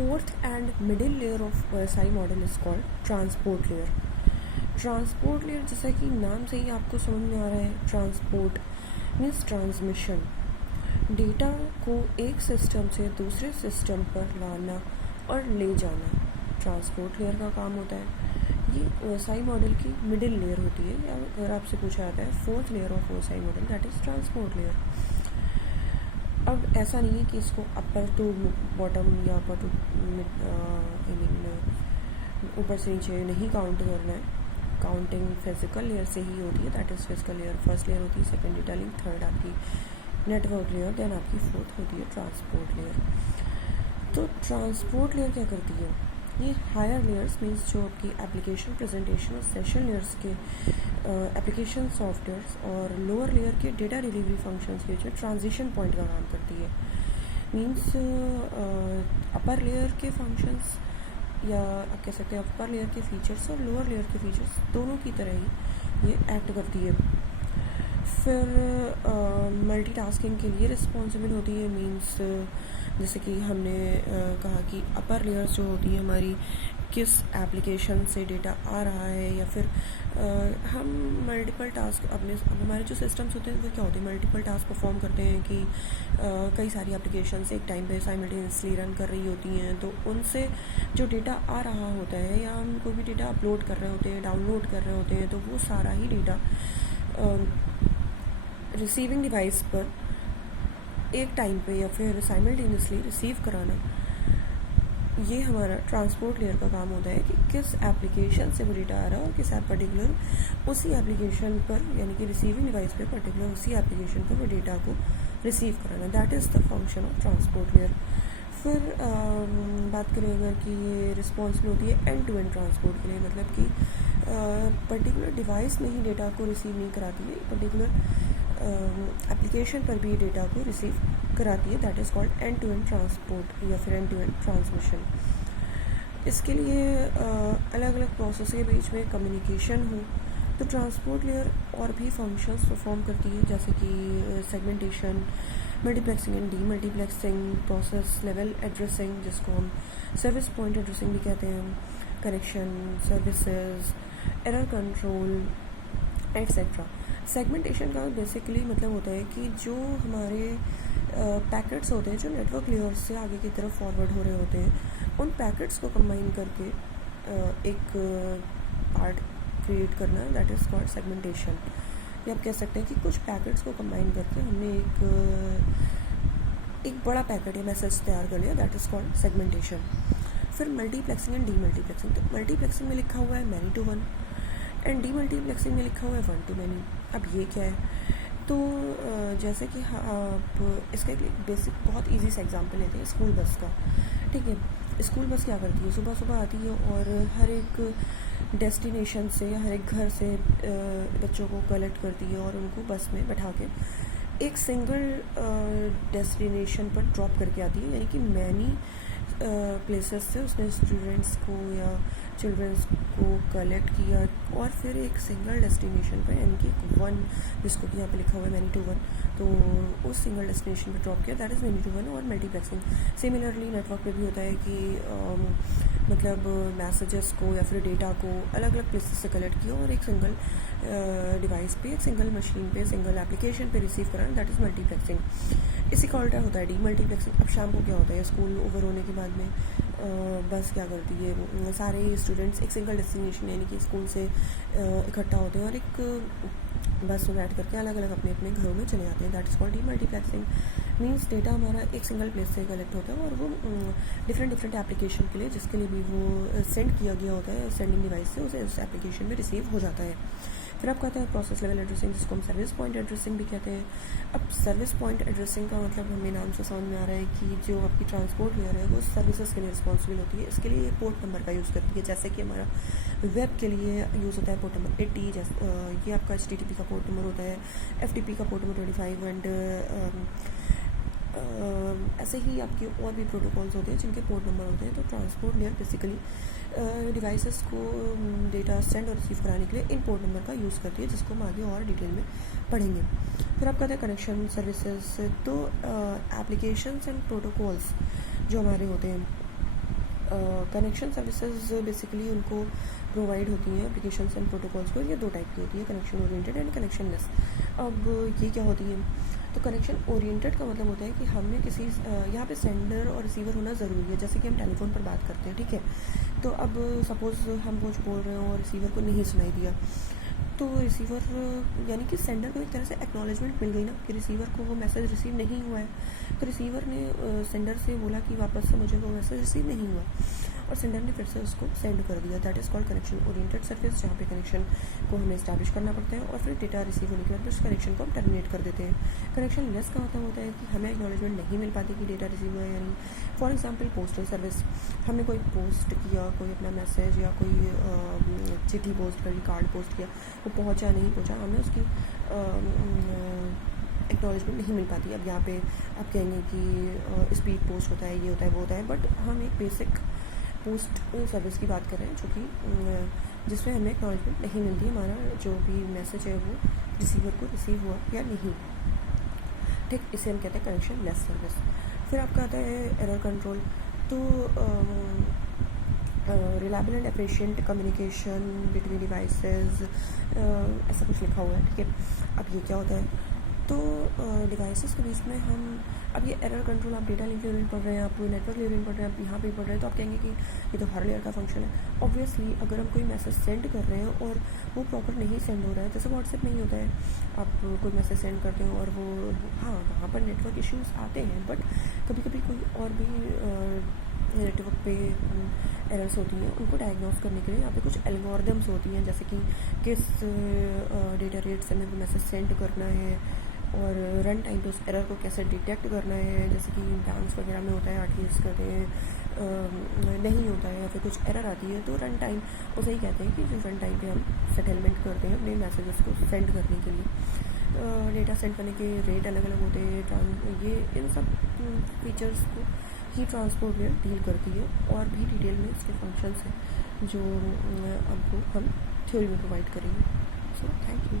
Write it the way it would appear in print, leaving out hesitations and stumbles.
fourth and middle layer of OSI model is called transport layer. Transport layer जैसा कि नाम से ही आपको समझ में आ रहा है, ट्रांसपोर्ट मीन्स ट्रांसमिशन, डेटा को एक सिस्टम से दूसरे सिस्टम पर लाना और ले जाना ट्रांसपोर्ट लेयर का काम होता है। ये OSI मॉडल की मिडिल लेयर होती है, या अगर आपसे पूछा जाता है fourth layer of OSI model, that is transport layer. अब ऐसा नहीं है कि इसको अपर टू बॉटम या अपर टू ऊपर से नीचे नहीं काउंट करना है। काउंटिंग फिजिकल लेयर से ही होती है, that is physical layer first layer होती है, सेकंड डेटा लिंक, थर्ड आपकी नेटवर्क लेयर, देन आपकी फोर्थ होती है ट्रांसपोर्ट लेयर। तो ट्रांसपोर्ट लेयर क्या करती है? ये हायर लेयर्स मीन्स जो आपकी एप्लीकेशन प्रेजेंटेशन और सेशन लेयर्स के एप्लीकेशन सॉफ्टवेयर्स और लोअर लेयर के डेटा डिलीवरी फंक्शंस के जो ट्रांजिशन पॉइंट का काम करती है। मीन्स अपर लेयर के फंक्शंस या आप कह सकते हैं अपर लेयर के फीचर्स और लोअर लेयर के फीचर्स दोनों की तरह ही ये एक्ट करती है। फिर मल्टीटास्किंग के लिए रिस्पॉन्सिबल होती है। मीन्स जैसे कि हमने कहा कि अपर लेयर्स जो होती है हमारी, किस एप्लीकेशन से डेटा आ रहा है, या फिर हम मल्टीपल टास्क अपने हमारे जो सिस्टम्स होते हैं वो क्या होते हैं, मल्टीपल टास्क परफॉर्म करते हैं कि कई सारी एप्लीकेशंस एक टाइम पे साइमल्टेनियसली रन कर रही होती हैं। तो उनसे जो डेटा आ रहा होता है, या हम कोई भी डेटा अपलोड कर रहे होते हैं, डाउनलोड कर रहे होते हैं, तो वो सारा ही डेटा रिसीविंग डिवाइस पर एक टाइम पे या फिर साइमल्टेनियसली रिसीव कराना, ये हमारा ट्रांसपोर्ट लेयर का काम होता है कि किस एप्लीकेशन से वो डेटा आ रहा है और किस पर्टिकुलर उसी एप्लीकेशन पर, यानी कि रिसीविंग डिवाइस पे पर्टिकुलर उसी एप्लीकेशन पर वो डेटा को रिसीव कराना, that is the function of transport layer. फिर बात करें अगर कि ये रिस्पॉन्सिबल होती है एंड टू एंड ट्रांसपोर्ट के लिए, मतलब कि पर्टिकुलर डिवाइस में ही डेटा को रिसीव नहीं कराती है, पर्टिकुलर एप्लीकेशन पर भी डेटा को रिसीव कराती है, that is called end to end transport या फिर एंड टू एंड ट्रांसमिशन। इसके लिए अलग अलग प्रोसेस के बीच में कम्युनिकेशन हो तो ट्रांसपोर्ट लेयर और भी फंक्शंस परफॉर्म करती है, जैसे कि segmentation, multiplexing and D multiplexing, process level addressing जिसको हम सर्विस पॉइंट एड्रेसिंग भी कहते हैं, connection services, error control etcetera. Segmentation का बेसिकली मतलब होता है कि जो हमारे पैकेट्स होते हैं जो नेटवर्क लेयर से आगे की तरफ फॉरवर्ड हो रहे होते हैं, उन पैकेट्स को कंबाइन करके एक पार्ट क्रिएट करना, दैट इज़ कॉल्ड सेगमेंटेशन। या आप कह सकते हैं कि कुछ पैकेट्स को कंबाइन करके हमने एक बड़ा पैकेट या मैसेज तैयार कर लिया, दैट इज़ कॉल्ड सेगमेंटेशन। फिर मल्टीप्लेक्सिंग एंड डी मल्टीप्लेक्सिंग, तो मल्टीप्लेक्सिंग में लिखा हुआ है many to one and demultiplexing में लिखा हुआ है वन टू मैनी। अब ये क्या है? तो जैसे कि आप इसका एक बेसिक बहुत इजी सा एग्जांपल लेते हैं स्कूल बस का। ठीक है, स्कूल बस क्या करती है, सुबह सुबह आती है और हर एक डेस्टिनेशन से या हर एक घर से बच्चों को कलेक्ट करती है और उनको बस में बैठा के एक सिंगल डेस्टिनेशन पर ड्रॉप करके आती है, यानी कि मैनी प्लेसेस से उसने स्टूडेंट्स को या चिल्ड्रंस को कलेक्ट किया और फिर एक सिंगल डेस्टिनेशन पर, यानी कि वन, जिसको कि यहाँ पे लिखा हुआ है मैनी टू वन, तो उस सिंगल डेस्टिनेशन पे ड्रॉप किया, that is many to one. और मल्टीप्लेक्सिंग सिमिलरली नेटवर्क पे भी होता है कि मतलब मैसेजेस को या फिर डेटा को अलग अलग प्लेसेस से कलेक्ट किया और एक सिंगल डिवाइस पे, एक सिंगल मशीन पे, सिंगल एप्लीकेशन पे रिसीव कराना, दैट इज़ मल्टीप्लेक्सिंग। इसी का उल्टा होता है डी मल्टीप्लेक्सिंग। अब शाम को क्या होता है, स्कूल ओवर होने के बाद में बस क्या करती है, सारे स्टूडेंट्स एक सिंगल डेस्टिनेशन यानी कि स्कूल से इकट्ठा होते हैं और एक बस में बैठ करके अलग अलग अपने अपने घरों में चले जाते हैं, that is called D multiplexing. Means data हमारा एक सिंगल प्लेस से कलेक्ट होता है और वो डिफरेंट एप्लीकेशन के लिए जिसके लिए भी वो सेंड किया गया होता है सेंडिंग डिवाइस से, उसे उस एप्लीकेशन में रिसीव हो जाता है। फिर आप कहते हैं प्रोसेस लेवल एड्रेसिंग, जिसको हम सर्विस पॉइंट एड्रेसिंग भी कहते हैं। अब सर्विस पॉइंट एड्रेसिंग का मतलब हमें नाम से समझ में आ रहा है कि जो आपकी ट्रांसपोर्ट लेयर है वो सर्विसेज के लिए रिस्पॉन्सिबल होती है। इसके लिए पोर्ट नंबर का यूज़ करती है, जैसे कि हमारा वेब के लिए यूज़ होता है पोर्ट नंबर 80, जैसे ये आपका HTTP का पोर्ट नंबर होता है, FTP का पोर्ट नंबर 25 एंड ऐसे ही आपके और भी प्रोटोकॉल्स होते हैं जिनके पोर्ट नंबर होते हैं। तो ट्रांसपोर्ट लेयर बेसिकली डिवाइसेस को डेटा सेंड और रिसीव कराने के लिए इन पोर्ट नंबर का यूज़ करती है, जिसको हम आगे और डिटेल में पढ़ेंगे। फिर आप कहते हैं कनेक्शन सर्विसेज, तो एप्लीकेशंस एंड प्रोटोकॉल्स जो हमारे होते हैं कनेक्शन सर्विसेज बेसिकली उनको प्रोवाइड होती हैं एप्लीकेशंस एंड प्रोटोकॉल्स को। ये दो टाइप की होती है, कनेक्शन ओरिएंटेड एंड कनेक्शनलेस। अब ये क्या होती है? तो कनेक्शन ओरिएंटेड का मतलब होता है कि हमें किसी यहाँ पे सेंडर और रिसीवर होना ज़रूरी है। जैसे कि हम टेलीफोन पर बात करते हैं, ठीक है, तो अब सपोज़ हम कुछ बोल रहे हो और रिसीवर को नहीं सुनाई दिया, तो रिसीवर यानी कि सेंडर को एक तरह से एक्नॉलेजमेंट मिल गई ना कि रिसीवर को वो मैसेज रिसीव नहीं हुआ है। तो रिसीवर ने सेंडर से बोला कि वापस से मुझे वो मैसेज रिसीव नहीं हुआ, और सेंडर ने फिर से उसको सेंड कर दिया। That is called connection oriented service, जहाँ पे कनेक्शन को हमें इस्टेब्लिश करना पड़ता है और फिर डेटा रिसीव होने के बाद उस कनेक्शन को हम टर्मिनेट कर देते हैं। कनेक्शन लेस का मतलब होता है कि हमें एक्नॉलेजमेंट नहीं मिल पाती कि डेटा रिसीव हुआ है या नहीं। फॉर एग्जाम्पल पोस्टल सर्विस, हमने कोई पोस्ट किया, कोई अपना मैसेज या कोई चिट्ठी पोस्ट करी, कार्ड पोस्ट किया, वो पहुँचा नहीं पहुँचा, हमें उसकी एक्नॉलेजमेंट नहीं मिल पाती। अब यहाँ पे आप कहेंगे कि स्पीड पोस्ट होता है, ये होता है, वो होता है, बट हम एक बेसिक पोस्ट सर्विस की बात कर रहे हैं जो कि जिसमें हमें एक्नॉलेजमेंट नहीं मिलती है, हमारा जो भी मैसेज है वो रिसीवर को रिसीव हुआ या नहीं, ठीक, इसे हम कहते हैं कनेक्शन लेस सर्विस। फिर आपका आता है एरर कंट्रोल। तो reliable and efficient communication between devices, ऐसा कुछ लिखा हुआ है, ठीक है। अब ये क्या होता है? तो डिवाइसेस के बीच में हम अब ये एरर कंट्रोल, आप डेटा लिंक लेवलिंग पढ़ रहे हैं, आप कोई नेटवर्क लेवलिंग पढ़ रहे हैं, आप यहाँ पे पढ़ रहे हैं, तो आप कहेंगे कि ये तो हर लेयर का फंक्शन है। ऑब्वियसली अगर हम कोई मैसेज सेंड कर रहे हैं और वो प्रॉपर नहीं सेंड हो रहा है, जैसे व्हाट्सएप में ही होता है, आप कोई मैसेज सेंड करते हो और वो, हाँ, वहाँ पर नेटवर्क इश्यूज़ आते हैं, बट कभी कभी कोई और भी नेटवर्क पे एरर्स होती हैं, उनको डायग्नोस करने के लिए यहाँ पे कुछ एल्गोरिदम्स होती हैं, जैसे कि किस डेटा रेट से हमें मैसेज सेंड करना है और रन टाइम पे उस एरर को कैसे डिटेक्ट करना है। जैसे कि बैंक्स वगैरह में होता है, आरटीएस करते हैं, नहीं होता है या फिर कुछ एरर आती है, तो रन टाइम उसे ही कहते हैं कि जो रन टाइम पे हम सेटलमेंट करते हैं अपने मैसेजेस को सेंड करने के लिए। डेटा सेंड करने के रेट अलग अलग होते हैं, ये इन सब फीचर्स को ही ट्रांसपोर्ट लेयर डील करती है, और भी डिटेल में इसके फंक्शंस हैं जो आपको हम थ्योरी में प्रोवाइड करेंगे। So thank you.